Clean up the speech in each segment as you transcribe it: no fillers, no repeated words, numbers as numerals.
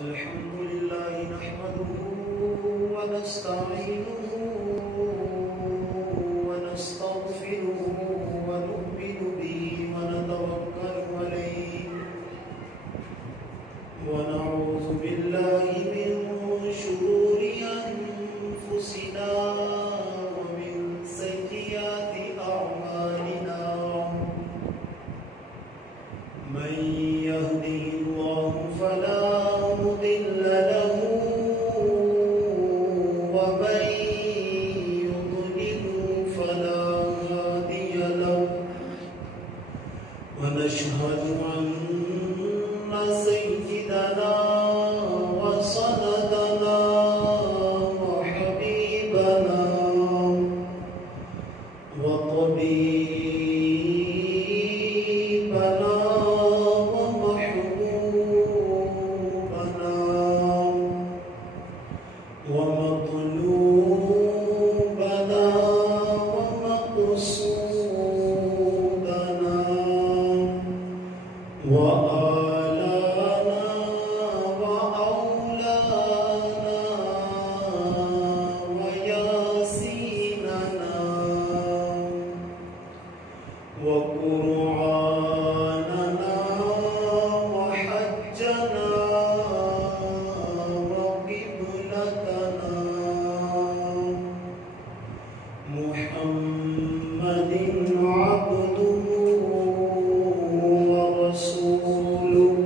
الحمد لله نحمده ونستعينه ونستغفره ونؤمن به ونتوكل عليه ونعوذ بالله من شرور أنفسنا ومن سيئات أعمالنا من يهده الله فلا مضل له ومن يضلل فلا هادي له ونشهد أن سيدنا وسندنا وحبيبنا وطبيبنا ومحبوبنا ومطلوبنا ومقصودنا وآلانا وأولانا وياسيننا وقرآننا وحجنا وقبلتنا محمد عبده ورسوله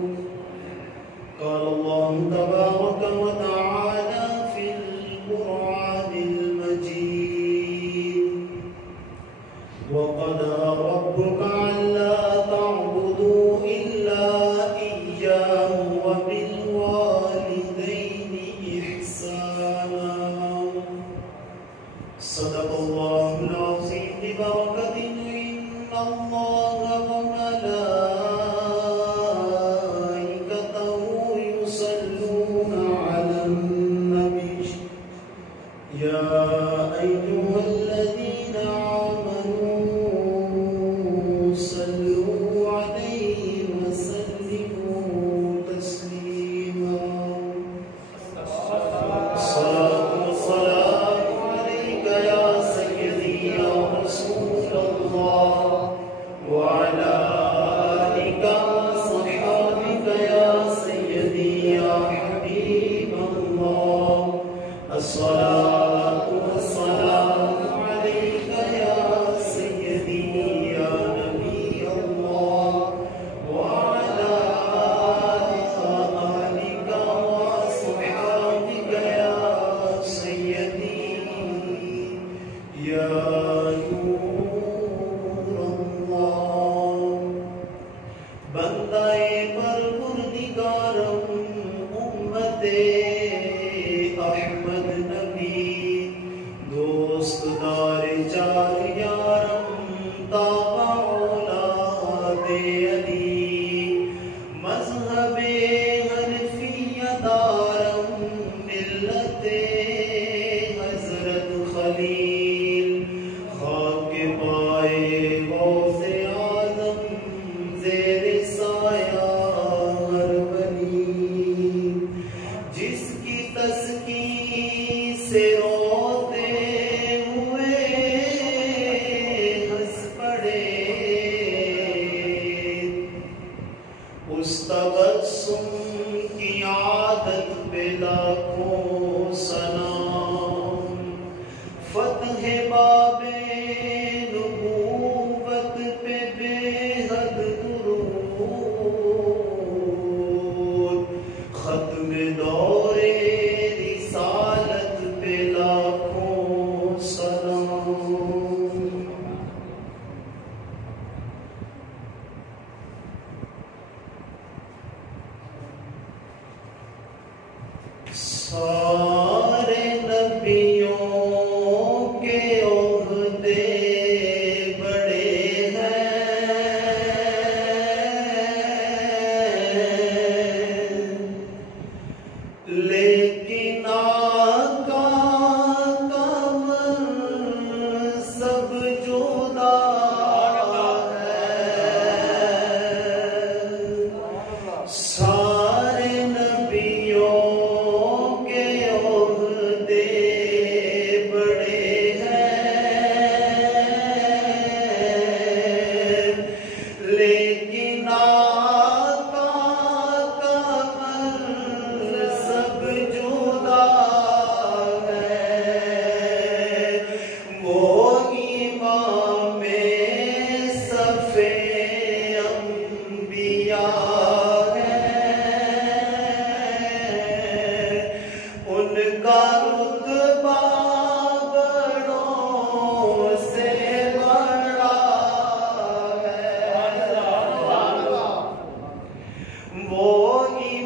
قال الله تبارك وتعالى في القرآن المجيد وقضى ربك ألا تعبدوا إلا إياه وبالوالدين إحسانا صدق الله العظيم ببركة إن الله وملائكته يصلون على النبي يا أيها الذين آمنوا صلوا عليه وسلموا تسليما الصلاة والسلام عليك يا سيدي يا رسول الله وعلى آلك وصحابك يا سيدي يا حبيب الله الصلاة والسلام عليك يا سيدي يا نبي الله وعلى آلك وصحابك يا سيدي يا نور الله بندہ پروردگارم امت احمد نبی دوست دار چار یارم تابع اولاد علی مذہب حنفیہ دارم ملت حضرت خلیل خاک پائے غوث اعظم زیر سایہ ہر ولی جس کی تسکین سے روتے ہوئے ہنس پڑے اس تبسم کی عادت پہ لاکھوں سلام فتح باب نبوت پہ بے حد درود ختم دور رسالت پہ لاکھوں سلام سارے نبیوں کے عہدے بڑے ہیں لیکن آقا کا منصب جدا ہے سارے نبیوں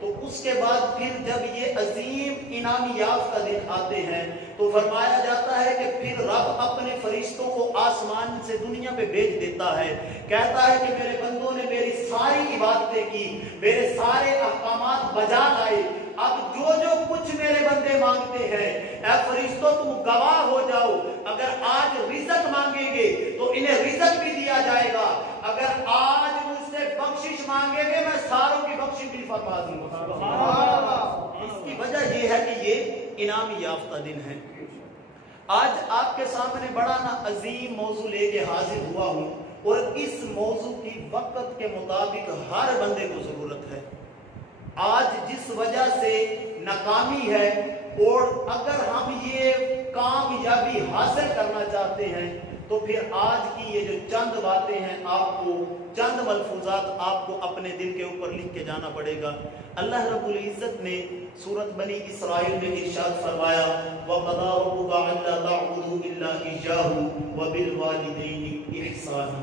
تو اس کے بعد پھر جب یہ عظیم انعام یافتہ دن آتے ہیں تو فرمایا جاتا ہے کہ پھر رب اپنے فرشتوں کو آسمان سے دنیا پہ بھیج دیتا ہے، کہتا ہے کہ میرے بندوں نے میری ساری عبادتیں کی، میرے سارے احکامات بجا لائے، اب جو جو کچھ میرے بندے مانگتے ہیں اے فرشتوں تم گواہ ہو جاؤ، اگر آج رزق مانگیں گے تو انہیں رزق بھی دیا جائے گا، اگر آج مجھ سے بخشش مانگیں گے میں ساروں کی بخشش بھی فرما دوں گا۔ اس کی وجہ یہ ہے کہ یہ انعام یافتہ دن ہے۔ آج آپ کے سامنے بڑا نا عظیم موضوع لے کے حاضر ہوا ہوں، اور اس موضوع کی وقت کے مطابق ہر بندے کو ضرورت ہے۔ آج جس وجہ سے ناکامی ہے، اور اگر ہم یہ کامیابی حاصل کرنا چاہتے ہیں تو پھر آج کی یہ جو چند باتیں ہیں، آپ کو چند ملفوظات آپ کو اپنے دل کے اوپر لکھ کے جانا پڑے گا۔ اللہ رب العزت نے سورۃ بنی اسرائیل میں ارشاد فرمایا وَقَضَىٰ رَبُّكَ أَلَّا تَعْبُدُوا إِلَّا إِيَّاهُ وَبِالْوَالِدَيْنِ إِحْسَانًا۔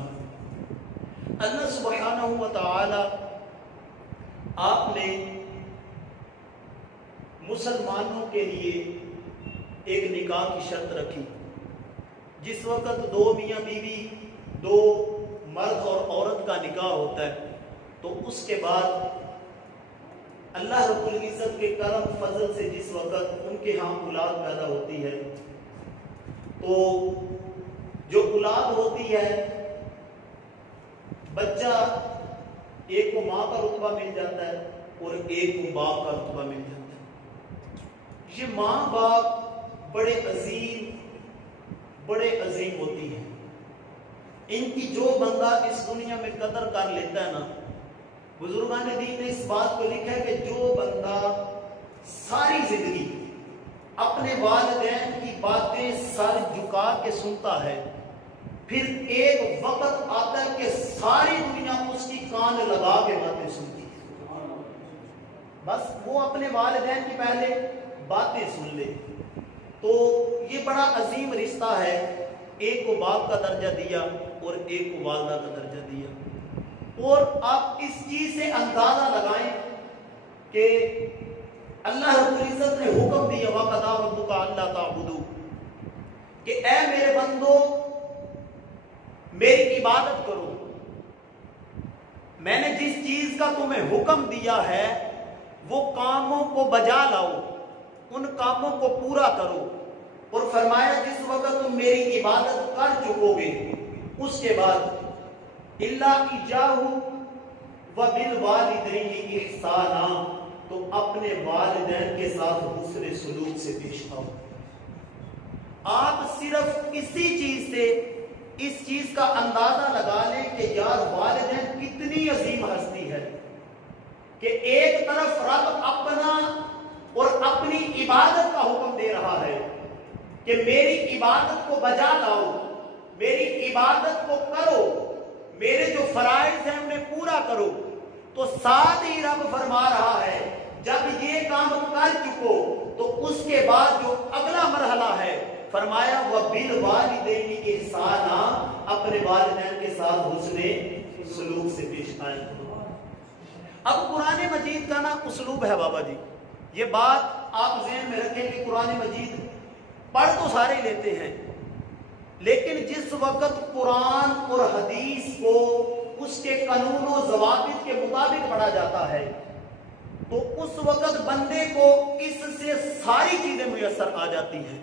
اللہ سبحانہ وتعالی آپ نے مسلمانوں کے لیے ایک نکاح کی شرط رکھی۔ جس وقت دو میاں بیوی، دو مرد اور عورت کا نکاح ہوتا ہے تو اس کے بعد اللہ رب العزت کے کرم فضل سے جس وقت ان کے ہاں اولاد پیدا ہوتی ہے تو جو اولاد ہوتی ہے بچہ ایک کو ماں کا رتبہ مل جاتا ہے اور ایک کو باپ کا رتبہ مل جاتا ہے۔ یہ ماں باپ بڑے عظیم ہوتی ہیں، ان کی جو بندہ اس دنیا میں قدر کر لیتا ہے نا، بزرگان دین نے اس بات کو لکھا ہے کہ جو بندہ ساری زندگی اپنے والدین کی باتیں سر جھکا کے سنتا ہے، پھر ایک وقت آتا ہے کہ ساری دنیا اس کی کان لگا کے باتیں سنتی ہے، بس وہ اپنے والدین کی پہلے باتیں سن لے۔ تو یہ بڑا عظیم رشتہ ہے، ایک کو باپ کا درجہ دیا اور ایک کو والدہ کا درجہ دیا۔ اور آپ اس چیز سے اندازہ لگائیں کہ اللہ رب العزت نے حکم دیا وَقَضَىٰ رَبُّكَ أَلَّا تَعْبُدُوا، کہ اے میرے بندو میری عبادت کرو، میں نے جس چیز کا تمہیں حکم دیا ہے وہ کاموں کو بجا لاؤ، ان کاموں کو پورا کرو۔ اور فرمایا جس وقت تم میری عبادت کر چکو گے اس کے بعد إِلَّا إِيَّاهُ وَبِالْوَالِدَيْنِ إِحْسَانًا، تو اپنے والدین کے ساتھ حسن سلوک سے پیش آؤ۔ آپ صرف اسی چیز سے اس چیز کا اندازہ لگا لیں کہ یار والدین کتنی عظیم ہستی ہے کہ ایک طرف رب اپنا اور اپنی عبادت کا حکم دے رہا ہے کہ میری عبادت کو بجا لاؤ، میری عبادت کو کرو، میرے جو فرائض ہیں انہیں پورا کرو، تو ساتھ ہی رب فرما رہا ہے جب یہ کام کر چکو تو اس کے بعد جو اگلا مرحلہ ہے فرمایا وَبِالْوَالِدَيْنِ إِحْسَانًا، اپنے والدین کے ساتھ حسن سلوک سے پیش آئیں۔ اب قرآن مجید کا نا اسلوب ہے بابا جی، یہ بات آپ ذہن میں رکھیں کہ قرآن مجید پڑھ تو سارے لیتے ہیں، لیکن جس وقت قرآن اور حدیث کو اس کے قانون و ضوابط کے مطابق پڑھا جاتا ہے تو اس وقت بندے کو اس سے ساری چیزیں میسر آ جاتی ہیں۔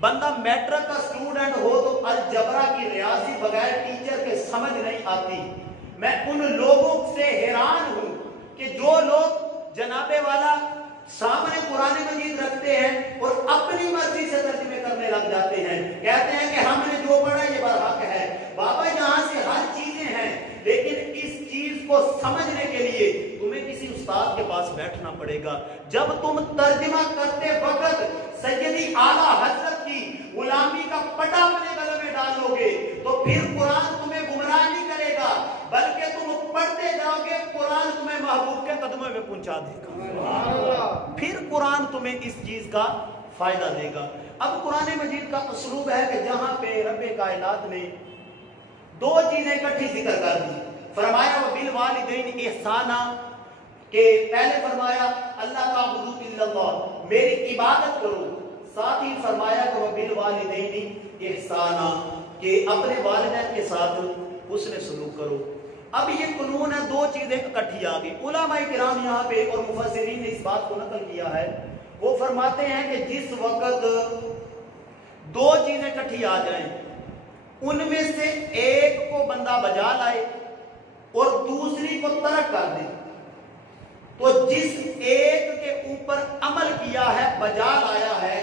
بندہ میٹرک کا اسٹوڈنٹ ہو تو الجبرا کی ریاضی بغیر ٹیچر کے سمجھ نہیں آتی۔ میں ان لوگوں سے حیران ہوں کہ جو لوگ جناب والا سامنے قرآن مجید رکھتے ہیں اور اپنی مرضی سے ترجمے کرنے لگ جاتے ہیں، کہتے ہیں کہ ہم نے جو پڑھا یہ برحق ہے۔ بابا یہاں سے ہر چیزیں ہیں، لیکن اس چیز کو سمجھنے کے لیے تمہیں کسی استاد کے پاس بیٹھنا پڑے گا۔ جب تم ترجمہ کرتے وقت سیدی اعلیٰ حضرت کی غلامی کا پٹا اپنے گلے میں ڈالو گے تو پھر قرآن تمہیں گمراہ نہیں کرے گا، بلکہ تم پڑھتے جاؤ گے، قرآن تمہیں محبوب کے قدموں میں پہنچا دے گا، پھر قرآن تمہیں اس چیز کا فائدہ دے گا۔ اب قرآن مجید کا اسلوب ہے کہ جہاں پہ رب کائنات نے دو چیزیں اکٹھی ذکر کر دی، فرمایا وَبِالْوَالِدَيْنِ إِحْسَانًا، کہ پہلے فرمایا اللہ تعبدوا الا اللہ، میری عبادت کرو، ساتھ ہی فرمایا کہ وبالوالدین احسانا، کہ اپنے والدین کے ساتھ حسن سلوک کرو۔ اب یہ قانون ہے، دو چیزیں اکٹھی آ گئی۔ علماء کرام یہاں پہ اور مفسرین نے اس بات کو نقل کیا ہے، وہ فرماتے ہیں کہ جس وقت دو چیزیں اکٹھی آ جائیں، ان میں سے ایک کو بندہ بجا لائے اور دوسری کو ترک کر دے، تو جس ایک کے اوپر عمل کیا ہے، بجا لایا ہے،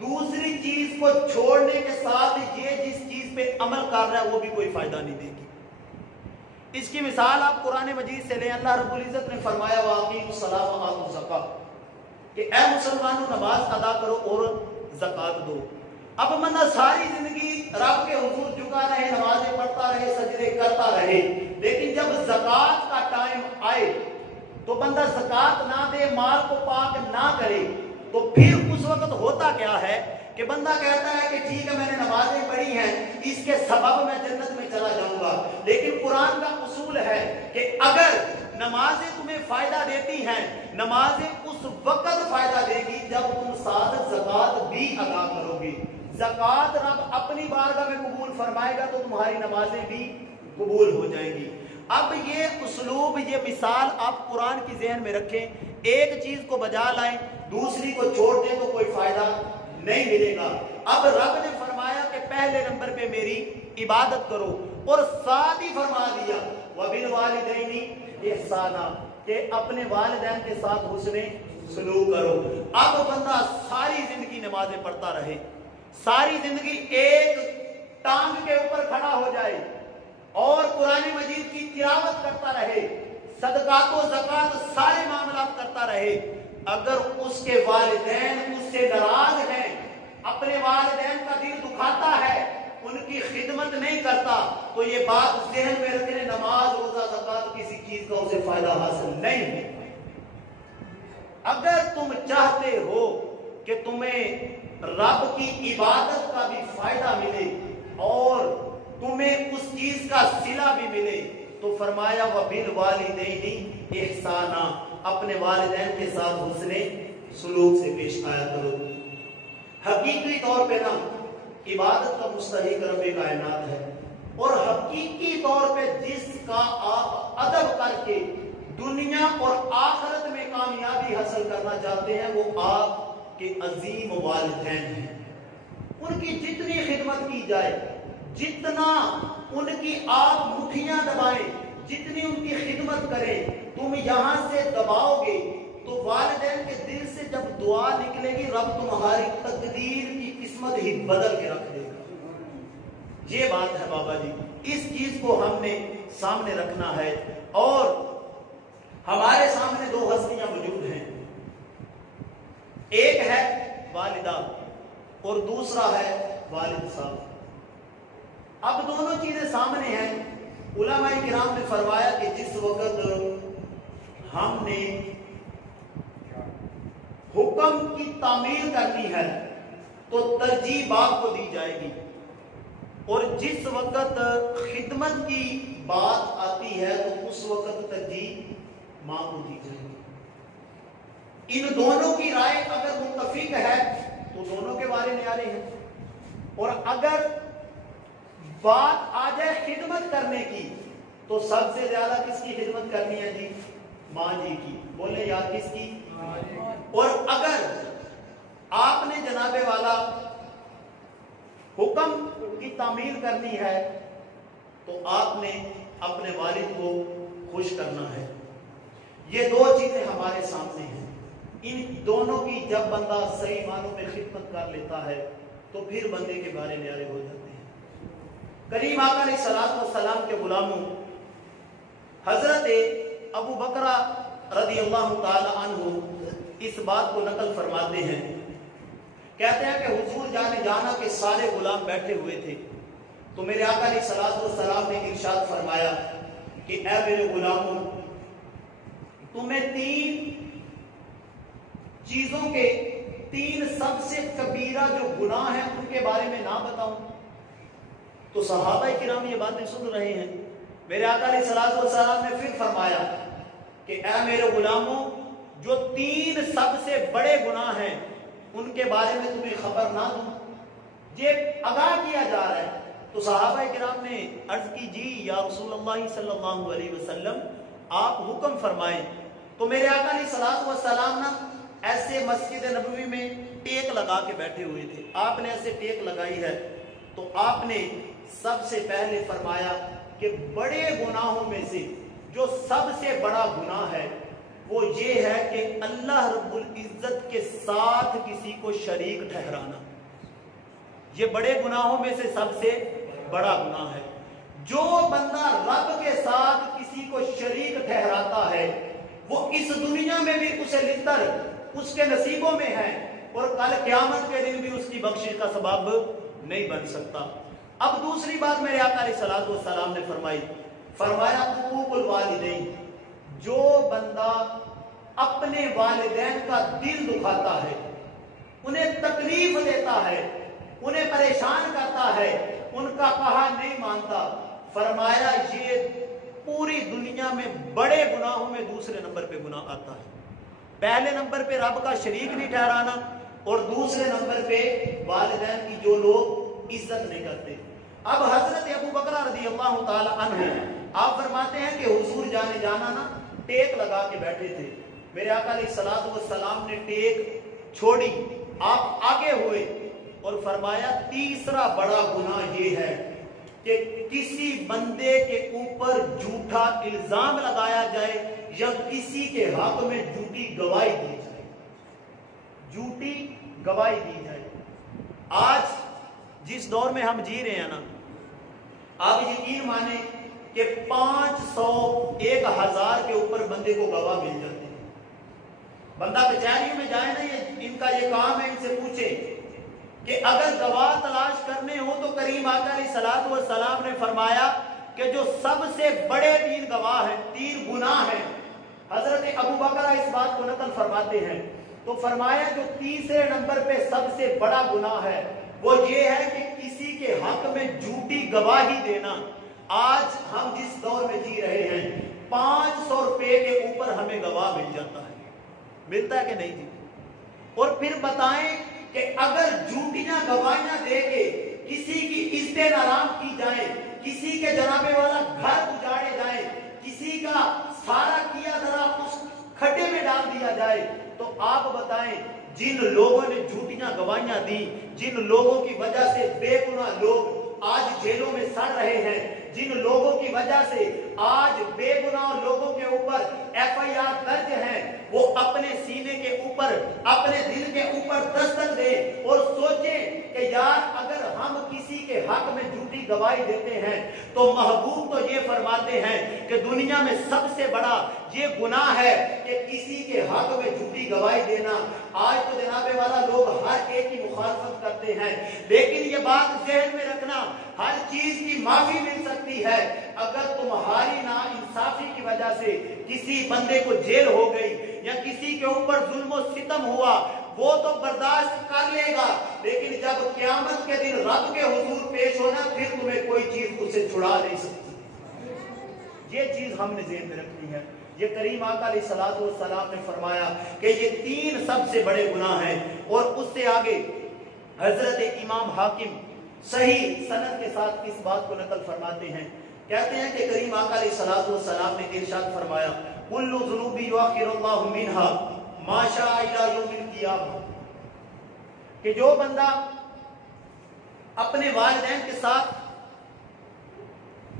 دوسری چیز کو چھوڑنے کے ساتھ یہ جس چیز پہ عمل کر رہا ہے وہ بھی کوئی فائدہ نہیں دے گی۔ اس کی مثال آپ قرآن مجید سے لیں، اللہ رب العزت نے فرمایا وَأَقِیمُوا الصَّلَاةَ وَآتُوا الزَّکَاۃَ، کہ اے مسلمانوں نماز ادا کرو اور زکات دو۔ اب بندہ ساری زندگی رب کے حضور جھکا رہے، نمازیں پڑھتا رہے، سجدے کرتا رہے، لیکن جب زکات کا ٹائم آئے تو بندہ زکات نہ دے، مال کو پاک نہ کرے، تو پھر اس وقت ہوتا کیا ہے کہ بندہ کہتا ہے کہ ٹھیک ہے میں نے نمازیں پڑھی ہیں، اس کے سبب میں جنت میں چلا جاؤں گا۔ لیکن قرآن کا اصول ہے کہ اگر نمازیں تمہیں فائدہ دیتی ہیں، نمازیں اس وقت فائدہ دے گی جب تم ساتھ زکات بھی ادا کرو گے۔ زکات رب اپنی بارگاہ میں قبول فرمائے گا تو تمہاری نمازیں بھی قبول ہو جائیں گی۔ اب یہ اسلوب، یہ مثال آپ قرآن کی ذہن میں رکھیں، ایک چیز کو بجا لائیں، دوسری کو چھوڑ دیں تو کوئی فائدہ نہیں ملے گا۔ اب رب نے فرمایا کہ پہلے نمبر پہ میری عبادت کرو، اور ساتھ ہی فرما دیا وَبِالْوَالِدَيْنِ احسانا، کہ اپنے والدین کے ساتھ حسن سلوک کرو۔ اب بندہ ساری زندگی نمازیں پڑھتا رہے، ساری زندگی ایک ٹانگ کے اوپر کھڑا ہو جائے اور قرآن مجید کی تلاوت کرتا رہے، صدقات و زکات سارے معاملات کرتا رہے، اگر اس کے والدین اس سے ناراض ہیں، اپنے والدین کا دل دکھاتا ہے، ان کی خدمت نہیں کرتا، تو یہ بات ذہن میں رکھنے، نماز روزہ زکات کسی چیز کا اسے فائدہ حاصل نہیں ہے۔ اگر تم چاہتے ہو کہ تمہیں رب کی عبادت کا بھی فائدہ ملے اور تمہیں اس چیز کا صلہ بھی ملے، تو فرمایا وَبِالْوَالِدَيْنِ احسانا، اپنے والدین کے ساتھ حسن سلوک سے پیش آیا کرو۔ حقیقی طور پہ نا عبادت کا مستحق رب کائنات ہے، اور حقیقی طور پہ جس کا آپ ادب کر کے دنیا اور آخرت میں کامیابی حاصل کرنا چاہتے ہیں، وہ آپ کے عظیم والدین ہیں۔ ان کی جتنی خدمت کی جائے، جتنا ان کی آپ مٹھیاں دبائیں، جتنی ان کی خدمت کریں، تم یہاں سے دباؤ گے تو والدین کے دل سے جب دعا نکلے گی، رب تمہاری تقدیر کی قسمت ہی بدل کے رکھ دے گا۔ یہ بات ہے بابا جی، اس چیز کو ہم نے سامنے رکھنا ہے۔ اور ہمارے سامنے دو ہستیاں موجود ہیں، ایک ہے والدہ اور دوسرا ہے والد صاحب۔ اب دونوں چیزیں سامنے ہیں۔ علماء کرام نے فرمایا کہ جس وقت ہم نے حکم کی تعمیل کرنی ہے تو ترجیح باپ کو دی جائے گی، اور جس وقت خدمت کی بات آتی ہے تو اس وقت ترجیح ماں کو دی جائے گی۔ ان دونوں کی رائے اگر متفق ہے تو دونوں کے بارے نیارے ہیں، اور اگر بات آ جائے خدمت کرنے کی تو سب سے زیادہ کس کی خدمت کرنی ہے جی؟ ماں جی کی۔ بولے یار کس کی؟ اور اگر آپ نے جناب والا حکم کی تعمیل کرنی ہے تو آپ نے اپنے والد کو خوش کرنا ہے۔ یہ دو چیزیں ہمارے سامنے ہیں، ان دونوں کی جب بندہ صحیح معنوں میں خدمت کر لیتا ہے تو پھر بندے کے بارے نیارے ہو جاتے ہیں۔ کریم آقا علیہ السلام کے غلاموں حضرت ابو بکر رضی اللہ تعالی عنہ اس بات کو نقل فرماتے ہیں، کہتے ہیں کہ حضور جانا کہ سارے غلام بیٹھے ہوئے تھے، تو میرے آقا علیہ السلام نے ارشاد فرمایا کہ اے میرے غلاموں، تمہیں تین چیزوں کے تین سب سے کبیرہ جو گناہ ہیں ان کے بارے میں نہ بتاؤں؟ تو صحابہ کرام یہ باتیں سن رہے ہیں۔ میرے آقا علیہ السلام نے پھر فرمایا کہ اے میرے غلاموں جو 3 سب سے بڑے گناہ ہیں ان کے بارے میں تمہیں خبر نہ دوں؟ یہ آگاہ کیا جا رہا ہے. تو صحابہ کرام نے عرض کی جی یا رسول اللہ صلی اللہ علیہ وسلم آپ حکم فرمائیں. تو میرے آقا علیہ الصلوۃ والسلام نا ایسے مسجد نبوی میں ٹیک لگا کے بیٹھے ہوئے تھے. آپ نے ایسے ٹیک لگائی ہے تو آپ نے سب سے پہلے فرمایا کہ بڑے گناہوں میں سے جو سب سے بڑا گناہ ہے وہ یہ ہے کہ اللہ رب العزت کے ساتھ کسی کو شریک ٹھہرانا. یہ بڑے گناہوں میں سے سب سے بڑا گناہ ہے. جو بندہ رب کے ساتھ کسی کو شریک ٹھہراتا ہے وہ اس دنیا میں بھی اسے لتر اس کے نصیبوں میں ہے اور کل قیامت کے دن بھی اس کی بخشش کا سبب نہیں بن سکتا. اب دوسری بات میرے آقا علیہ الصلوۃ والسلام نے فرمایا حقوق الوالدین. جو بندہ اپنے والدین کا دل دکھاتا ہے, انہیں تکلیف دیتا ہے, انہیں پریشان کرتا ہے, ان کا کہا نہیں مانتا, فرمایا یہ پوری دنیا میں بڑے گناہوں میں دوسرے نمبر پہ گناہ آتا ہے. پہلے نمبر پہ رب کا شریک نہیں ٹھہرانا اور دوسرے نمبر پہ والدین کی جو لوگ عزت نہیں کرتے. اب حضرت ابو بکر رضی اللہ تعالی عنہ آپ فرماتے ہیں کہ حضور جانے جانا نا ٹیک لگا کے بیٹھے تھے. میرے آقا علیہ الصلوۃ والسلام نے ٹیک چھوڑی, آپ آگے ہوئے اور فرمایا تیسرا بڑا گناہ یہ ہے کہ کسی بندے کے اوپر جھوٹا الزام لگایا جائے یا کسی کے حق میں جھوٹی گواہی دی جائے. جھوٹی گواہی دی جائے. آج جس دور میں ہم جی رہے ہیں نا, آپ یقین مانیں کہ 500 1000 کے اوپر بندے کو گواہ مل جاتے ہیں. بندہ کچہریوں میں جائے نا, ان کا یہ کام ہے, ان سے پوچھیں کہ اگر گواہ تلاش کرنے ہو تو کریم آقا علیہ الصلوۃ والسلام نے فرمایا کہ جو سب سے بڑے 3 گواہ ہیں, 3 گناہ ہیں. حضرت ابو بکر اس بات کو نقل فرماتے ہیں تو فرمایا جو تیسرے نمبر پہ سب سے بڑا گناہ ہے وہ یہ ہے کہ کسی کے حق میں جھوٹی گواہی دینا. آج ہم جس دور میں جی رہے ہیں 500 روپے کے اوپر ہمیں گواہ مل جاتا ہے. ملتا ہے کہ نہیں جی؟ اور پھر بتائیں کہ اگر جھوٹیاں گواہیاں دے کے کسی کی عزت نرام کی جائے, کسی کے جنابے والا گھر اجاڑے جائے, کسی کا سارا کیا دھرا اس کھڈے میں ڈال دیا جائے, تو آپ بتائیں جن لوگوں نے جھوٹیاں گواہیاں دی, جن لوگوں کی وجہ سے بے گناہ لوگ آج جیلوں میں سڑ رہے ہیں, جن لوگوں کی وجہ سے آج بے گناہ لوگوں کے اوپر FIR درج ہیں, وہ اپنے سینے کے اوپر, اپنے دل کے اوپر دستک دیں اور سوچیں کہ یار اگر ہم کسی کے حق میں جھوٹی گواہی دیتے ہیں تو محبوب تو یہ فرماتے ہیں کہ دنیا میں سب سے بڑا یہ گناہ ہے کہ کسی کے حق میں جھوٹی گواہی دینا. آج تو جناب والا لوگ ہر ایک کی مخالفت کرتے ہیں, لیکن یہ بات ذہن میں رکھنا ہر چیز کی معافی مل سکتی ہے. اگر تمہاری نا انصافی کی وجہ سے کسی بندے کو جیل ہو گئی یا کسی کے اوپر ظلم و ستم ہوا, وہ تو برداشت کر لے گا, لیکن جب قیامت کے دن رب کے حضور پیش ہونا پھر تمہیں کوئی چیز اس سے چھڑا نہیں سکتی. یہ چیز ہم نے ذہن میں رکھنی ہے. یہ کریم آقا علیہ الصلوۃ والسلام نے فرمایا کہ یہ 3 سب سے بڑے گناہ ہیں. اور اس سے آگے حضرت امام حاکم صحیح سند کے ساتھ اس بات کو نقل فرماتے ہیں, کہتے ہیں کہ کریم آقا علیہ الصلوۃ والسلام نے ارشاد فرمایا کل ذنوب یؤخر اللہ منها ما شاء الی یوم القیامہ, کہ جو بندہ اپنے والدین کے ساتھ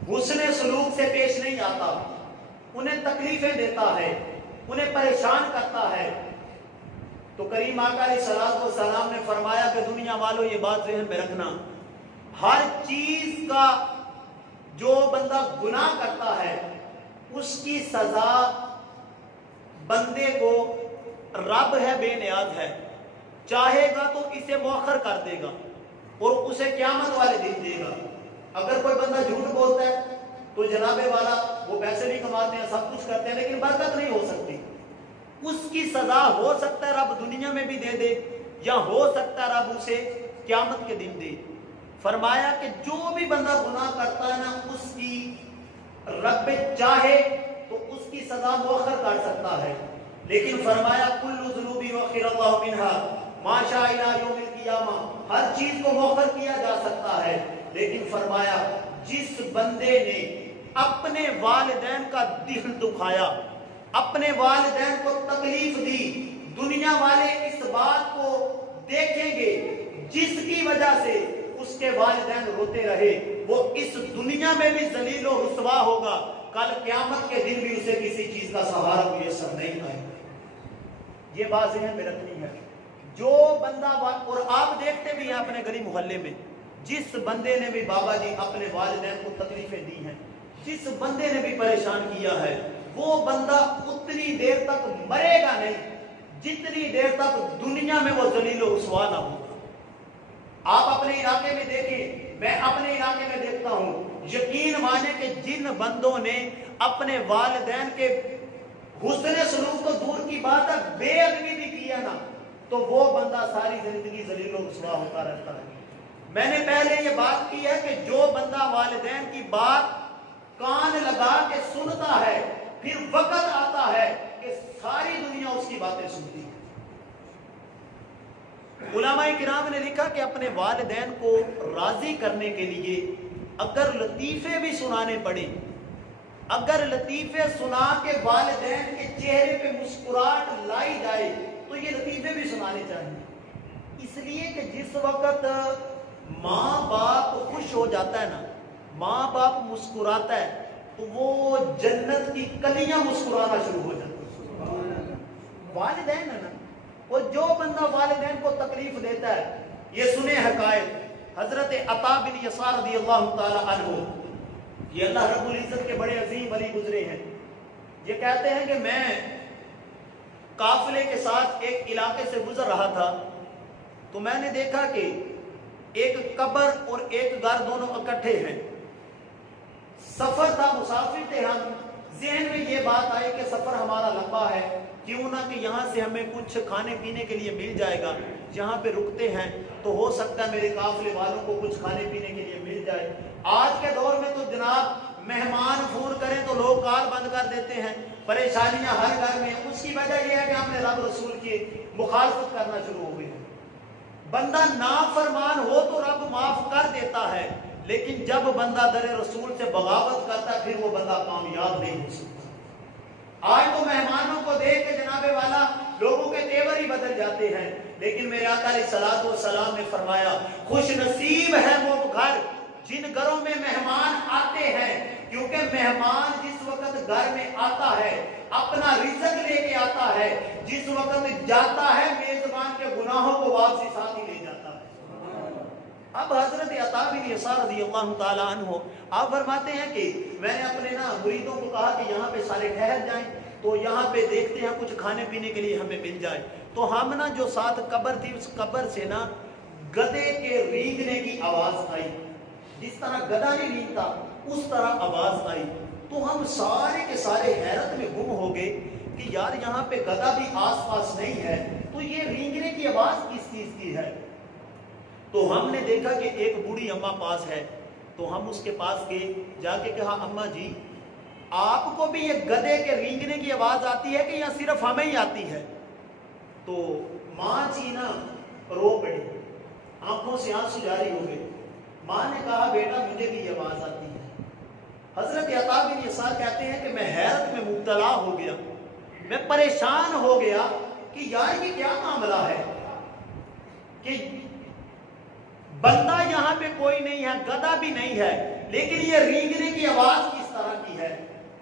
حسن سلوک سے پیش نہیں آتا, انہیں تکلیفیں دیتا ہے, انہیں پریشان کرتا ہے, تو کریم آقا علیہ الصلوۃ والسلام نے فرمایا کہ دنیا والوں یہ بات ذہن میں رکھنا, ہر چیز کا جو بندہ گناہ کرتا ہے اس کی سزا بندے کو رب ہے بے نیاز ہے, چاہے گا تو اسے مؤخر کر دے گا اور اسے قیامت والے دن دے گا. اگر کوئی بندہ جھوٹ بولتا ہے تو جنابے والا وہ پیسے بھی کماتے ہیں, سب کچھ کرتے ہیں, لیکن برکت نہیں ہو سکتی. اس کی سزا ہو سکتا ہے رب دنیا میں بھی دے دے یا ہو سکتا ہے رب اسے قیامت کے دن دے. فرمایا کہ جو بھی بندہ گناہ کرتا ہے نا اس کی رب چاہے تو اس کی سزا مؤخر کر سکتا ہے، لیکن فرمایا کل ذنوب یؤخر اللہ منها ما شاء الی یوم القیامہ، ہر چیز کو مؤخر کیا جا سکتا ہے، لیکن فرمایا جس بندے نے اپنے والدین کا دل دکھایا، اپنے والدین کو تکلیف دی، دنیا والے اس بات کو دیکھیں گے جس کی وجہ سے اس کے والدین روتے رہے، وہ اس دنیا میں بھی ذلیل و رسوا ہوگا، کل قیامت کے دن بھی اسے کسی چیز کا سہارا میسر نہیں آئے گا۔ یہ بات ذہن میں رکھنی ہے۔ جو بندہ، اور آپ دیکھتے بھی ہیں اپنے گلی محلے میں، جس بندے نے بھی بابا جی اپنے والدین کو تکلیفیں دی ہیں، جس بندے نے بھی پریشان کیا ہے، وہ بندہ اتنی دیر تک مرے گا نہیں جتنی دیر تک دنیا میں وہ ذلیل و رسوا نہ ہوگا۔ آپ اپنے علاقے میں دیکھیں، میں اپنے علاقے میں دیکھتا ہوں، یقین مانے کہ جن بندوں نے اپنے والدین کے حسن سلوک تو دور کی بات ہے بے ادبی بھی کیا نا، تو وہ بندہ ساری زندگی ذلیل و رسوا ہوتا رہتا ہے۔ میں نے پہلے یہ بات کی ہے کہ جو بندہ والدین کی بات کان لگا کے سنتا ہے، پھر وقت آتا ہے کہ ساری دنیا اس کی باتیں سنتی ہے۔ علماء کرام نے لکھا کہ اپنے والدین کو راضی کرنے کے لیے اگر لطیفے بھی سنانے پڑے، اگر لطیفے سنا کے والدین کے چہرے پہ مسکراہٹ لائی جائے تو یہ لطیفے بھی سنانے چاہیے، اس لیے کہ جس وقت ماں باپ خوش ہو جاتا ہے نا، ماں باپ مسکراتا ہے تو وہ جنت کی کلیاں مسکرانا شروع ہو جاتی ہیں۔ والدین ہے نا، اور جو بندہ والدین کو تکلیف دیتا ہے، یہ سنے حقائق، حضرت عطا بن یسار رضی اللہ تعالی عنہ، یہ اللہ رب العزت کے بڑے عظیم ولی گزرے ہیں، یہ کہتے ہیں کہ میں قافلے کے ساتھ ایک علاقے سے گزر رہا تھا تو میں نے دیکھا کہ ایک قبر اور ایک گھر دونوں اکٹھے ہیں، سفر تھا، مسافر تھے ہم، ذہن میں یہ بات آئی کہ سفر ہمارا لمبا ہے، کیوں نہ کہ یہاں سے ہمیں کچھ کھانے پینے کے لیے مل جائے گا، جہاں پہ رکتے ہیں تو ہو سکتا ہے میرے قافلے والوں کو کچھ کھانے پینے کے لیے مل جائے۔ آج کے دور میں تو جناب مہمان فون کریں تو لوگ کال بند کر دیتے ہیں، پریشانیاں ہر گھر میں، اس کی وجہ یہ ہے کہ ہم نے رب رسول کی مخالفت کرنا شروع ہو گئی ہے۔ بندہ نافرمان ہو تو رب معاف کر دیتا ہے، لیکن جب بندہ در رسول سے بغاوت کرتا ہے پھر وہ بندہ کامیاب نہیں ہو سکتا۔ آج تو مہمانوں کو دیکھ کے جناب والا لوگوں کے تیور ہی بدل جاتے ہیں، لیکن میرے آقا علیہ الصلوۃ والسلام نے فرمایا خوش نصیب ہے وہ گھر جن گھروں میں مہمان آتے ہیں، کیونکہ مہمان جس وقت گھر میں آتا ہے اپنا رزق لے کے آتا ہے، جس وقت جاتا ہے میزبان کے گناہوں کو واپسی ساتھ ہی لے جاتا ہے۔ اب حضرت عطا بن یسار رضی اللہ تعالی عنہ آپ فرماتے ہیں کہ میں نے اپنے مریدوں کو کہا کہ یہاں پہ سارے ٹھہر جائیں، تو یہاں پہ دیکھتے ہیں کچھ کھانے پینے کے لیے ہمیں مل جائے، تو ہم جو ساتھ قبر تھی اس قبر سے گدے کے رینگنے کی آواز آئی، جس طرح گدھا نہیں رینگتا اس طرح آواز آئی، تو ہم سارے کے سارے حیرت میں گم ہو گئے کہ یار یہاں پہ گدھا بھی آس پاس نہیں ہے تو یہ رینگنے کی آواز کس چیز کی ہے؟ تو ہم نے دیکھا کہ ایک بوڑھی اماں پاس ہے، تو ہم اس کے پاس گئے، جا کے کہا اماں جی آپ کو بھی یہ گدھے کے رینگنے کی آواز آتی ہے کہ یا صرف ہمیں ہی آتی ہے؟ تو ماں جی رو پڑی، آنکھوں سے آنسو جاری ہو گئے۔ ماں نے کہا بیٹا مجھے بھی یہ آواز آتی ہے۔ حضرت عطا بن یسار کہتے ہیں کہ میں حیرت میں مبتلا ہو گیا، میں پریشان ہو گیا کہ یار یہ کیا معاملہ ہے کہ بندہ یہاں پہ کوئی نہیں ہے، گدھا بھی نہیں ہے، لیکن یہ رینگنے کی آواز کس طرح کی ہے؟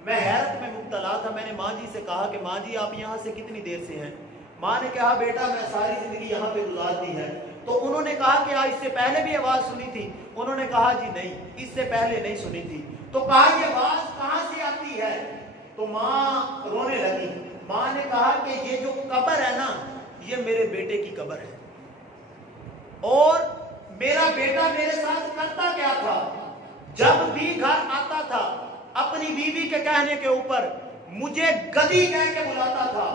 میں حیرت میں مبتلا تھا۔ میں نے ماں جی سے کہا کہ ماں جی آپ یہاں سے کتنی دیر سے ہیں؟ ماں نے کہا بیٹا میں ساری زندگی یہاں پہ گزار دی ہے۔ تو انہوں نے کہا کہ اس سے پہلے بھی آواز سنی تھی؟ انہوں نے کہا جی نہیں، اس سے پہلے نہیں سنی تھی۔ تو کہا یہ آواز کہاں سے آتی ہے؟ تو ماں رونے لگی۔ ماں نے کہا کہ یہ جو قبر ہے نا یہ میرے بیٹے کی قبر ہے، اور میرا بیٹا میرے ساتھ کرتا کیا تھا، جب بھی گھر آتا تھا اپنی بیوی کے کہنے کے اوپر مجھے گدھی کہہ کے بلاتا تھا،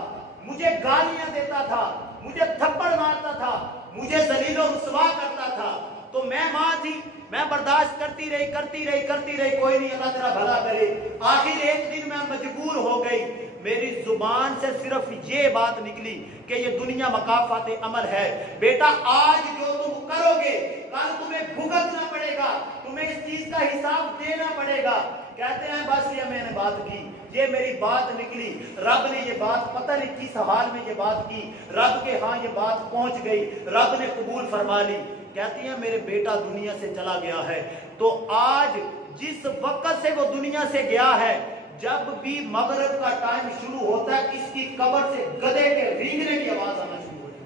مجھے گالیاں دیتا تھا، مجھے تھپڑ مارتا تھا، مجھے ذلیل و رسوا کرتا تھا۔ تو میں ماں تھی، میں برداشت کرتی رہی, کوئی نہیں, اللہ تیرا بھلا کرے. آخر ایک دن میں مجبور ہو گئی, میری زبان سے صرف یہ بات نکلی کہ یہ دنیا مکافات عمل ہے. بیٹا آج جو تم کرو گے کل تمہیں بھگتنا پڑے گا, تمہیں اس چیز کا حساب دینا پڑے گا. کہتے ہیں بس یہ میں نے بات کی, یہ میری بات نکلی, رب نے یہ بات پتہ نہیں کس حال میں یہ بات کی, رب کے ہاں یہ بات پہنچ گئی, رب نے قبول فرما لی. کہتی ہیں میرے بیٹا دنیا سے چلا گیا ہے. تو آج جس وقت سے وہ دنیا سے گیا ہے, جب بھی مغرب کا ٹائم شروع ہوتا ہے اس کی قبر سے گدھے کے رینگنے کی آواز آنا شروع ہوتی ہے.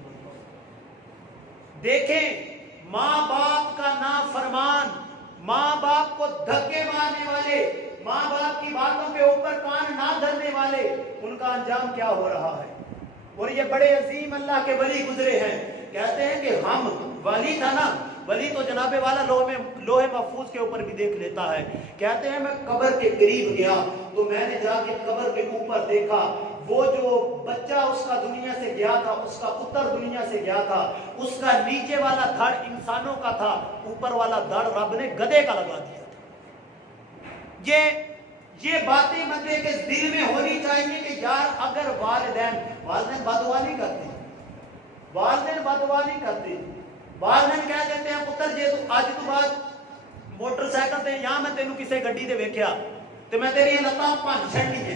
دیکھیں ماں باپ کا نافرمان, ماں باپ کو دھکے مارنے والے, ماں باپ کی باتوں کے اوپر کان نہ دھرنے والے, ان کا انجام کیا ہو رہا ہے. اور یہ بڑے عظیم اللہ کے ولی گزرے ہیں. کہتے ہیں کہ ہم, ولی تھا نا, ولی تو جناب والا لوہے محفوظ کے اوپر بھی دیکھ لیتا ہے. کہتے ہیں میں قبر کے قریب گیا تو میں نے جا کے قبر کے اوپر دیکھا, وہ جو بچہ اس کا دنیا سے گیا تھا, اس کا پتر دنیا سے گیا تھا, اس کا نیچے والا دھڑ انسانوں کا تھا, اوپر والا دھڑ رب نے گدھے کا لگا دیا تھا. یہ باتیں بندے کے دل میں ہونی چاہیے کہ یار اگر والدین بددعا نہیں کرتے, والدین بددعا نہیں کرتے, والدین کہہ دیتے ہیں پتر جے تو اج تو بعد موٹر سائیکل تے یا میں تینوں کسے گڈی دے ویکھیا تے میں تیری لتاں بھن چھڈنی ہے.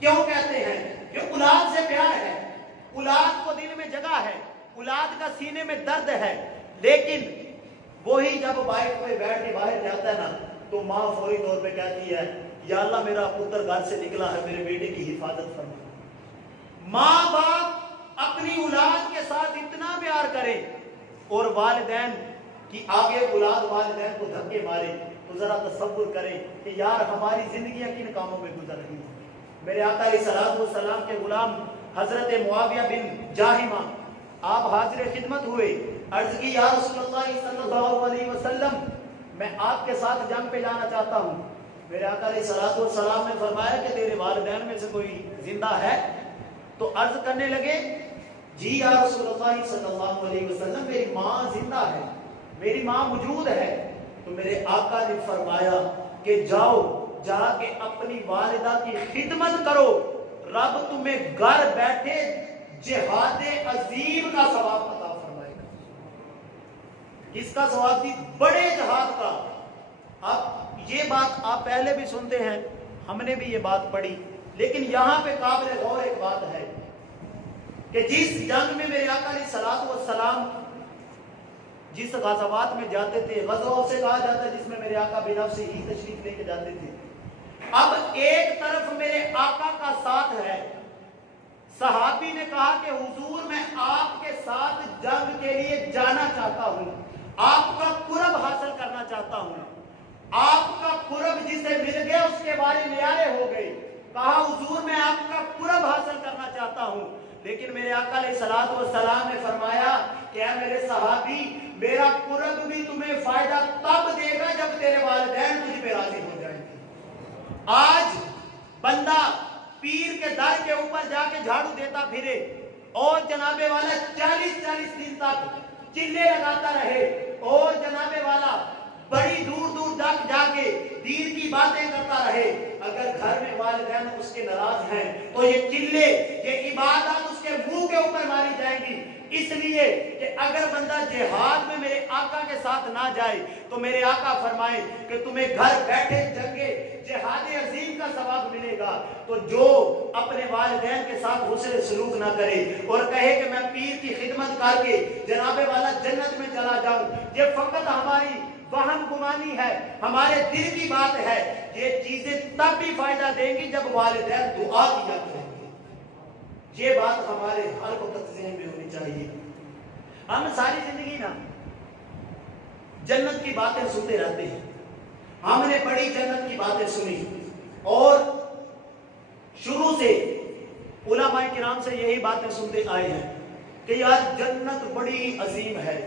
کیوں کہتے ہیں کہ اولاد سے پیار ہے, اولاد کو دل میں جگہ ہے, اولاد کا سینے میں درد ہے. لیکن وہی جب بائک پہ بیٹھ کے باہر جاتا ہے نا تو ماں فوری طور پہ کہتی ہے یا اللہ میرا پتر گھر سے نکلا ہے, میرے بیٹے کی حفاظت فرما. ماں باپ اپنی اولاد کے ساتھ اتنا پیار کرے اور والدین کی آگے اولاد والدین کو دھکے مارے تو ذرا تصور کریں کہ یار ہماری زندگیاں کن کاموں میں گزر رہی ہیں. میرے آقا علیہ الصلوۃ والسلام کے غلام حضرت معاویہ بن جاہمہ, آپ حاضر خدمت ہوئے, عرض کی یا رسول اللہ صلی اللہ علیہ وسلم میں آپ کے ساتھ جنگ پہ جانا چاہتا ہوں. میرے آقا علیہ الصلوۃ والسلام نے فرمایا کہ تیرے والدین میں سے کوئی زندہ ہے؟ تو عرض کرنے لگے جی یا رسول اللہ صلی اللہ علیہ وسلم میری ماں زندہ ہے, میری ماں موجود ہے. تو میرے آقا نے فرمایا کہ جاؤ جا کے اپنی والدہ کی خدمت کرو, رب تمہیں گھر بیٹھے جہاد عظیم کا ثواب عطا فرمائے گا. کس کا ثواب دی؟ بڑے جہاد کا. اب یہ بات آپ پہلے بھی سنتے ہیں, ہم نے بھی یہ بات پڑھی, لیکن یہاں پہ قابل غور ایک بات ہے کہ جس جنگ میں میرے آقا علیہ الصلوۃ والسلام جس غزوات میں جاتے تھے, غزوہ سے کہا جاتا ہے جس میں میرے آقا بنفسہ ہی تشریف لے کے جاتے تھے. اب ایک طرف میرے آقا کا ساتھ ہے, صحابی نے کہا کہ حضور میں آپ کے ساتھ جنگ کے لیے جانا چاہتا ہوں, آپ کا قرب حاصل کرنا چاہتا ہوں. آپ کا قرب جسے مل گیا اس کے بارے نیارے ہو گئے. کہا حضور میں آپ کا قرب حاصل کرنا چاہتا ہوں. لیکن میرے آقا علیہ الصلوۃ والسلام نے فرمایا کہ اے میرے صحابی, میرا قرب بھی تمہیں فائدہ تب دے گا جب تیرے والدین تجھ پہ راضی ہو جائیں گے. آج بندہ پیر کے در کے اوپر جا کے جھاڑو دیتا پھرے اور جناب والا 40 دن تک چلے لگاتا رہے, اور جناب والا بڑی دور دور تک جا کے دین کی باتیں کرتا رہے, اگر گھر میں والدین اس کے ناراض ہیں تو یہ چلے, یہ عبادت اس کے منہ کے اوپر ماری جائیں گی. اس لیے کہ اگر بندہ جہاد میں میرے آقا کے ساتھ نہ جائے تو میرے آقا فرمائے کہ تمہیں گھر بیٹھے جنگے جہاد عظیم کا ثواب ملے گا. تو جو اپنے والدین کے ساتھ حسن سلوک نہ کرے اور کہے کہ میں پیر کی خدمت کر کے جناب والا جنت میں چلا جاؤں, یہ فقط ہماری وہم گمانی ہے, ہمارے دل کی بات ہے. یہ چیزیں تب بھی فائدہ دیں گی جب والدین دعا کیا کریں گے. یہ بات ہمارے ہر وقت ذہن میں ہونی چاہیے. ہم ساری زندگی نا جنت کی باتیں سنتے رہتے ہیں, ہم نے بڑی جنت کی باتیں سنی اور شروع سے علماء کرام سے یہی باتیں سنتے آئے ہیں کہ یار جنت بڑی عظیم ہے,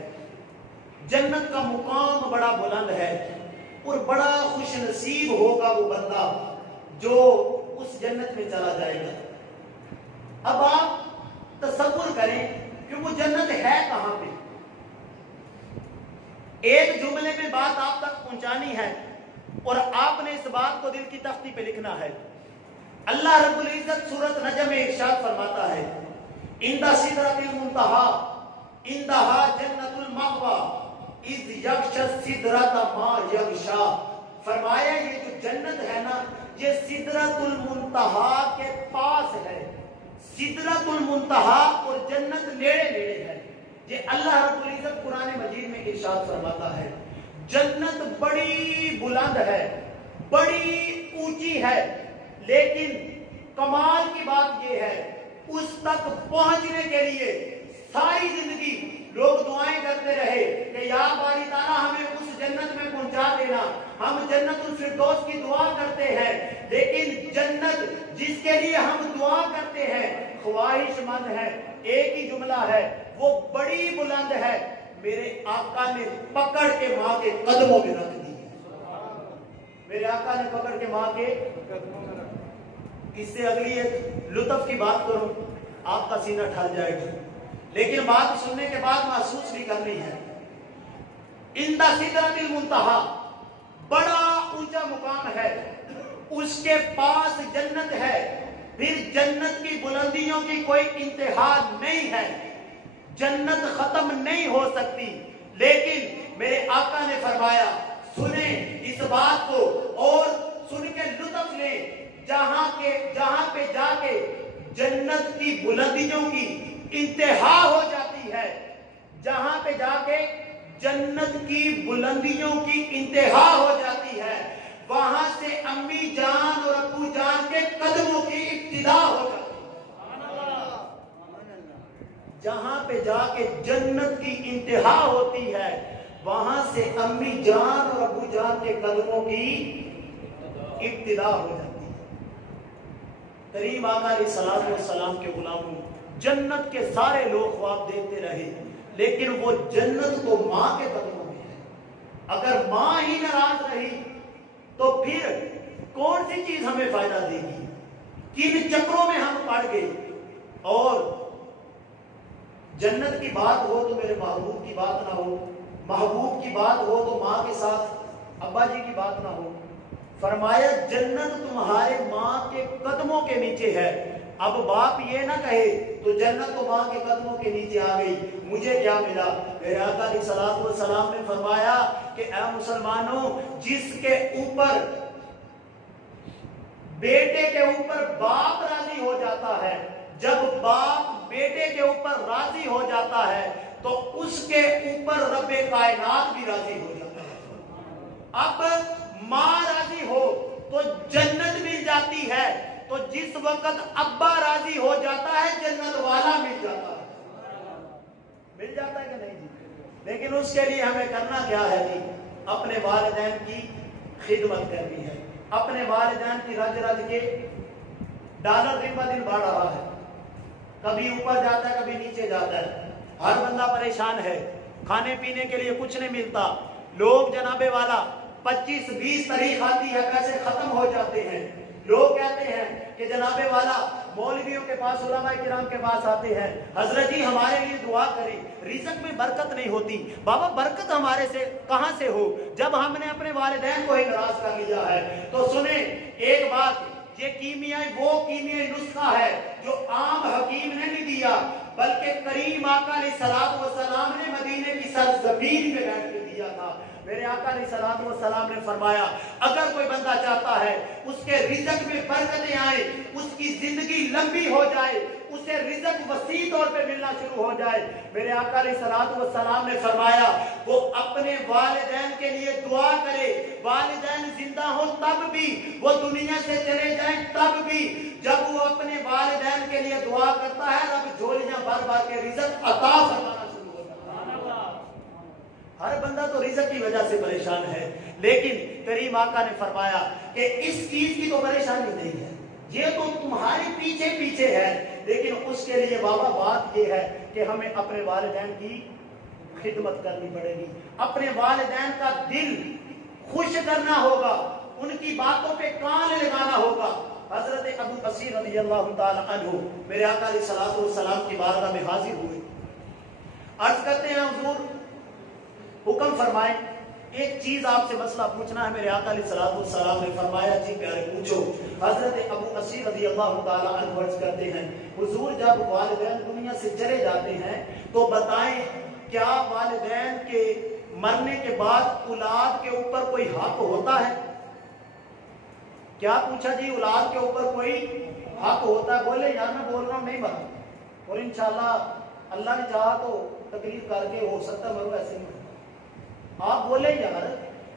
جنت کا مقام بڑا بلند ہے اور بڑا خوش نصیب ہوگا وہ بندہ جو اس جنت میں چلا جائے گا. اب آپ تصور کریں کہ وہ جنت ہے کہاں پہ. ایک جملہ جملے میں بات آپ تک پہنچانی ہے اور آپ نے اس بات کو دل کی تختی پہ لکھنا ہے۔ اللہ رب العزت سورۃ نجم میں ارشاد فرماتا ہے عند سدرۃ المنتہا عندہا جنت المأویٰ اذ یغشی السدرۃ ما یغشی، فرمایا یہ جو جنت ہے نا یہ سدرۃ المنتہا کے پاس ہے۔ سدرۃ المنتہا اور جنت نیڑے نیڑے ہے۔ یہ اللہ رب العزت قرآن مجید میں ارشاد فرماتا ہے جنت بڑی بلند ہے، بڑی اونچی ہے، لیکن کمال کی بات یہ ہے اس تک پہنچنے کے لیے ساری زندگی لوگ دعائیں کرتے رہے کہ یا باری تعالیٰ ہمیں اس جنت میں پہنچا دینا، ہم جنت الفردوس کی دعا کرتے ہیں، لیکن جنت جس کے لیے ہم دعا کرتے ہیں خواہش مند ہے، ایک ہی جملہ ہے وہ بڑی بلند ہے، میرے آقا نے پکڑ کے ماں کے قدموں میں رکھ دی ہے۔ میرے آقا نے پکڑ کے ماں کے قدموں میں رکھ دی۔ اس سے اگلی ایک لطف کی بات کروں آپ کا سینہ ٹھل جائے گا، لیکن بات سننے کے بعد محسوس بھی کرنی ہے۔ عند سدرۃ المنتہا بڑا اونچا مقام ہے، اس کے پاس جنت ہے، پھر جنت کی بلندیوں کی کوئی انتہا نہیں ہے، جنت ختم نہیں ہو سکتی، لیکن میرے آقا نے فرمایا سنیں اس بات کو اور سن کے لطف لیں، جہاں پہ جا کے جنت کی بلندیوں کی انتہا ہو جاتی ہے، جہاں پہ جا کے جنت کی بلندیوں کی انتہا ہو جاتی ہے، وہاں سے امی جان اور ابو جان کے قدموں کی ابتدا ہو جاتی ہے۔ جہاں پہ جا کے جنت کی انتہا ہوتی ہے وہاں سے امی جان اور ابو جان کے قدموں کی ابتدا ہو جاتی ہے۔ کریم آقا علیہ الصلوۃ والسلام کے غلاموں، جنت کے سارے لوگ خواب دیکھتے رہے، لیکن وہ جنت تو ماں کے قدموں میں ہے۔ اگر ماں ہی ناراض رہی تو پھر کون سی چیز ہمیں فائدہ دے گی؟ کن چکروں میں ہم پڑ گئے۔ اور جنت کی بات ہو تو میرے محبوب کی بات نہ ہو، محبوب کی بات ہو تو ماں کے ساتھ ابا جی کی بات نہ ہو۔ فرمایا جنت تمہارے ماں کے قدموں کے نیچے ہے۔ اب باپ یہ نہ کہے تو جنت تو ماں کے قدموں کے نیچے آ گئی، مجھے کیا ملا؟ میرے آقا علیہ الصلوۃ والسلام نے فرمایا کہ اے مسلمانوں، جس کے اوپر بیٹے کے اوپر باپ راضی ہو جاتا ہے، جب باپ بیٹے کے اوپر راضی ہو جاتا ہے تو اس کے اوپر رب کائنات بھی راضی ہو جاتا ہے۔ اب ماں راضی ہو تو جنت مل جاتی ہے، تو جس وقت ابا راضی ہو جاتا ہے جنت والا مل جاتا ہے۔ مل جاتا ہے کہ نہیں جی؟ لیکن اس کے لیے ہمیں کرنا کیا ہے جی؟ اپنے والدین کی خدمت کرنی ہے۔ اپنے والدین کی رج رج کے ڈالر دن بہ دن بڑھ رہا ہے، کبھی اوپر جاتا ہے کبھی نیچے جاتا ہے، ہر بندہ پریشان ہے، کھانے پینے کے لیے کچھ نہیں ملتا، لوگ جناب والا 25-20 تاریخ آتی ہے پیسے ختم ہو جاتے ہیں، لوگ کہتے ہیں کہ جناب والا مولویوں کے پاس علماء کرام کے پاس آتے ہیں، حضرت جی ہمارے لیے دعا کریں، رزق میں برکت نہیں ہوتی۔ بابا برکت ہمارے سے کہاں سے ہو جب ہم نے اپنے والدین کو ہی ناراض کر لیا ہے؟ تو سنیں ایک بات، یہ وہ کیمیائی نسخہ ہے جو عام حکیم نے نہیں دیا، بلکہ کریم آقا علیہ الصلوۃ والسلام نے مدینے کی سرزمین میں بیٹھ کے دیا تھا۔ میرے آقا علیہ الصلوۃ والسلام نے فرمایا اگر کوئی بندہ چاہتا ہے اس کے رزق میں برکتیں آئیں، اس کی زندگی لمبی ہو جائے، اسے رزق وسیع طور پہ ملنا شروع ہو جائے، میرے آقا علیہ الصلوۃ والسلام نے فرمایا وہ اپنے والدین کے لیے دعا کرے، والدین زندہ ہوں تب بھی، وہ دنیا سے چلے جائیں تب بھی، جب وہ اپنے والدین کے لیے دعا کرتا ہے رب جھولیاں بھر بھر کے رزق عطا فرمانا شروع ہوتا ہے۔ ہر بندہ تو رزق کی وجہ سے پریشان ہے، لیکن کریم آقا نے فرمایا کہ اس چیز کی تو پریشانی نہیں ہے، یہ تو تمہارے پیچھے پیچھے ہے، لیکن اس کے لیے بابا بات یہ ہے کہ ہمیں اپنے والدین کی خدمت کرنی پڑے گی، اپنے والدین کا دل خوش کرنا ہوگا، ان کی باتوں پہ کان لگانا ہوگا۔ حضرت ابو بصیر رضی اللہ تعالی عنہ میرے آقا علیہ الصلوۃ والسلام کی بارگاہ میں حاضر ہوئے، عرض کرتے ہیں حضور حکم فرمائیں ایک چیز آپ سے مسئلہ پوچھنا ہے. میرے آقا علیہ الصلوۃ والسلام نے فرمایا جی پیارے پوچھو. حضرت ابو اسیر رضی اللہ تعالیٰ عنہ عرض کرتے ہیں حضور جب والدین دنیا سے چلے جاتے ہیں تو بتائیں کیا والدین کے مرنے کے بعد اولاد کے اوپر کوئی حق ہوتا ہے؟ کیا پوچھا جی اولاد کے اوپر کوئی حق ہوتا ہے؟ بولے یار میں بول رہا ہوں نہیں بتا, اور انشاءاللہ اللہ نے چاہا تو تقریر کر کے ہو سکتا مرو ایسے ہی. آپ بولے یار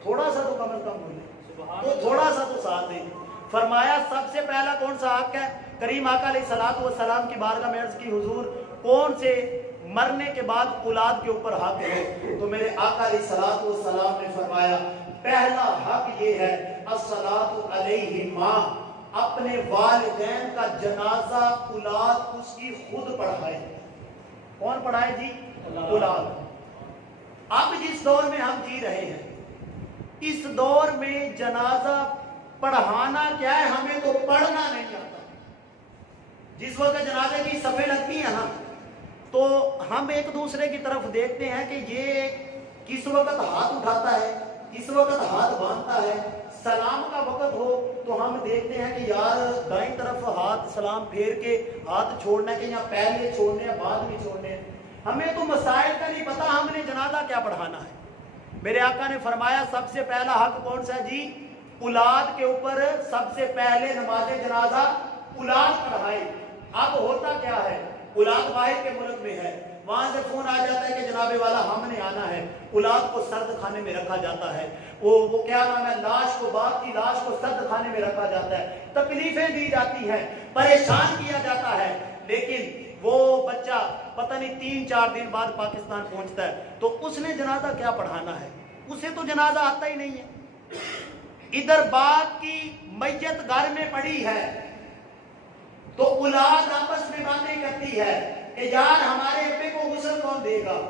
تھوڑا سا تو کم از کم بولے, تو تھوڑا سا تو ساتھ دیں. فرمایا سب سے پہلا کون سا حق ہے؟ کریم آقا علیہ الصلوۃ والسلام کی بارگاہ میں عرض کی حضور کون سے مرنے کے بعد اولاد کے اوپر حق ہے؟ تو میرے آقا علیہ الصلوۃ والسلام نے فرمایا پہلا حق یہ ہے الصلاۃ علیہما, اپنے والدین کا جنازہ اولاد اس کی خود پڑھائے. کون پڑھائے جی؟ اولاد. اب جس دور میں ہم جی رہے ہیں اس دور میں جنازہ پڑھانا کیا ہے, ہمیں تو پڑھنا نہیں آتا. جس وقت جنازے کی صفیں لگتی ہیں نا تو ہم ایک دوسرے کی طرف دیکھتے ہیں کہ یہ کس وقت ہاتھ اٹھاتا ہے, کس وقت ہاتھ باندھتا ہے. سلام کا وقت ہو تو ہم دیکھتے ہیں کہ یار دائیں طرف ہاتھ سلام پھیر کے ہاتھ چھوڑنا کہ یا پہلے چھوڑنے یا بعد میں چھوڑنے. ہمیں تو مسائل کا نہیں پتا, ہم نے جنازہ کیا پڑھانا ہے. میرے آقا نے فرمایا سب سے پہلا حق کون سا جی؟ اولاد کے اوپر سب سے پہلے نماز جنازہ اولاد پڑھائے. اب ہوتا کیا ہے, اولاد باہر کے ملک میں ہے, وہاں سے فون آ جاتا ہے کہ جناب والا ہم نے آنا ہے. اولاد کو سرد خانے میں رکھا جاتا ہے, وہ کیا نام ہے, لاش کو, باپ کی لاش کو سرد خانے میں رکھا جاتا ہے, تکلیفیں دی جاتی ہیں, پریشان کیا جاتا ہے. لیکن وہ بچہ پتہ نہیں 3-4 دن بعد پاکستان پہنچتا ہے تو اس نے جنازہ کیا پڑھانا ہے, اسے تو جنازہ آتا ہی نہیں ہے. ادھر باپ کی میت گھر میں پڑی ہے تو اولاد آپس میں باتیں کرتی ہے کہ یار ہمارے ابے کو غسل کون دے گا.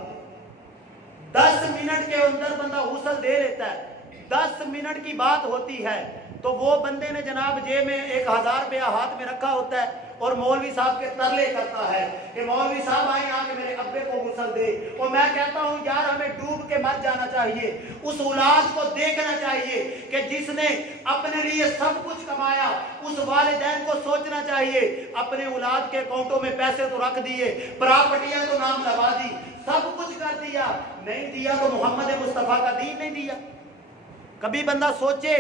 10 منٹ کے اندر بندہ غسل دے لیتا ہے. 10 منٹ کی بات ہوتی ہے تو وہ بندے نے جناب جیب میں 1000 روپیہ ہاتھ میں رکھا ہوتا ہے اور مولوی صاحب کے ترلے کرتا ہے کہ مولوی صاحب آئیں آ کے میرے ابے کو غسل دے. اور میں کہتا ہوں یار ہمیں ڈوب کے مر جانا چاہیے, اس اولاد کو دیکھنا چاہیے کہ جس نے اپنے لیے سب کچھ کمایا. اس والدین کو سوچنا چاہیے اپنے اولاد کے اکاؤنٹوں میں پیسے تو رکھ دیے, پراپرٹیاں تو نام لگا دی, سب کچھ کر دیا, نہیں دیا تو محمد مصطفیٰ کا دین نہیں دیا. کبھی بندہ سوچے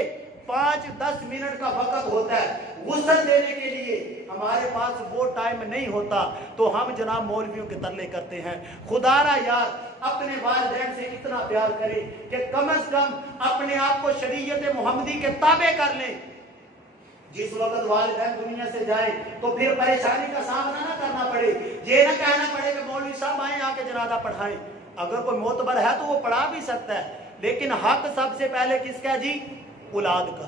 5-10 منٹ کا وقت ہوتا ہے غسل دینے کے لیے, ہمارے پاس وہ ٹائم نہیں ہوتا تو ہم جناب مولویوں کے ترلے کرتے ہیں. خدا را یار اپنے والدین سے اتنا پیار کرے کہ کم از کم اپنے آپ کو شریعت محمدی کے تابع کر لیں. جس وقت والدین دنیا سے جائے تو پھر پریشانی کا سامنا نہ کرنا پڑے, یہ نہ کہنا پڑے کہ مولوی صاحب آئیں آ کے جنازہ پڑھائیں. اگر کوئی معتبر ہے تو وہ پڑھا بھی سکتا ہے, لیکن حق سب سے پہلے کس کا جی؟ اولاد کا.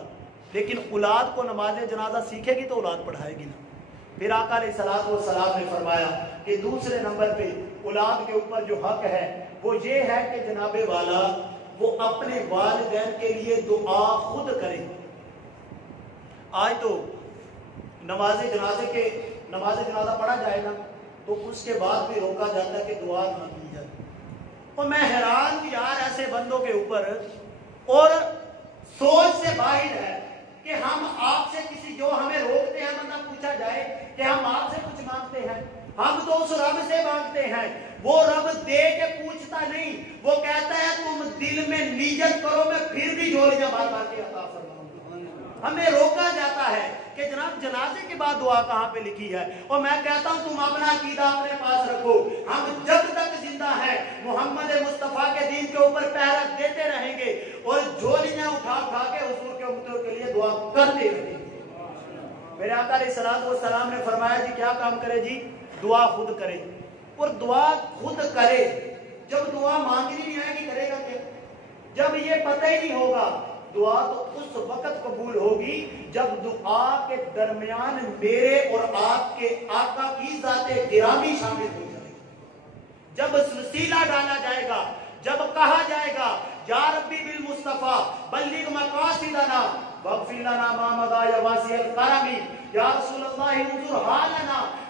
لیکن اولاد کو نماز جنازہ سیکھے گی تو اولاد پڑھائے گی نا. پھر آقا علیہ الصلوۃ والسلام نے فرمایا کہ دوسرے نمبر پہ اولاد کے اوپر جو حق ہے وہ یہ ہے کہ جناب والا وہ اپنے والدین کے لیے دعا خود کرے. آج تو نماز جنازہ پڑھا جائے نا تو اس کے بعد بھی روکا جاتا ہے کہ دعا نہ کی جائے. اور میں حیران ہوں یار ایسے بندوں کے اوپر, اور سوچ سے باہر ہے کہ ہم آپ سے کسی جو ہمیں روکتے ہیں, بندہ پوچھا جائے کہ ہم آپ سے کچھ مانگتے ہیں, ہم تو اس رب سے مانگتے ہیں, وہ رب دے کے پوچھتا نہیں, وہ کہتا ہے تم دل میں نیت کرو میں پھر بھی جھولیاں بار بار کے عطا فرماؤں گا. ہمیں روکا جاتا ہے کہ جناب جنازے کے بعد دعا کہاں پہ لکھی ہے. اور میں کہتا ہوں تم اپنا عقیدہ اپنے پاس رکھو, ہم جب تک زندہ ہیں محمد مصطفیٰ کے دین کے اوپر پہرا دیتے رہیں گے اور جھولیاں اٹھا کے حضور کے امتوں کے لیے دعا کرتے رہیں گے. میرے آقا علیہ الصلوۃ والسلام نے فرمایا جی کیا کام کرے جی؟ دعا خود کرے. اور دعا خود کرے, جب دعا مانگنی نہیں آئے گی کرے گا کیا؟ جب یہ پتہ ہی نہیں ہوگا دعا تو اس وقت قبول ہوگی جب دعا کے درمیان میرے اور آپ کے آقا کی ذات گرامی شامل ہو جائے گی. جب وسیلہ ڈالا جائے گا, جب کہا جائے گا یا ربی بالمصطفیٰ بلغ مقاصدنا واغفر لنا ما مضى یا واسع الکرم یا رسول اللہ انظر حالنا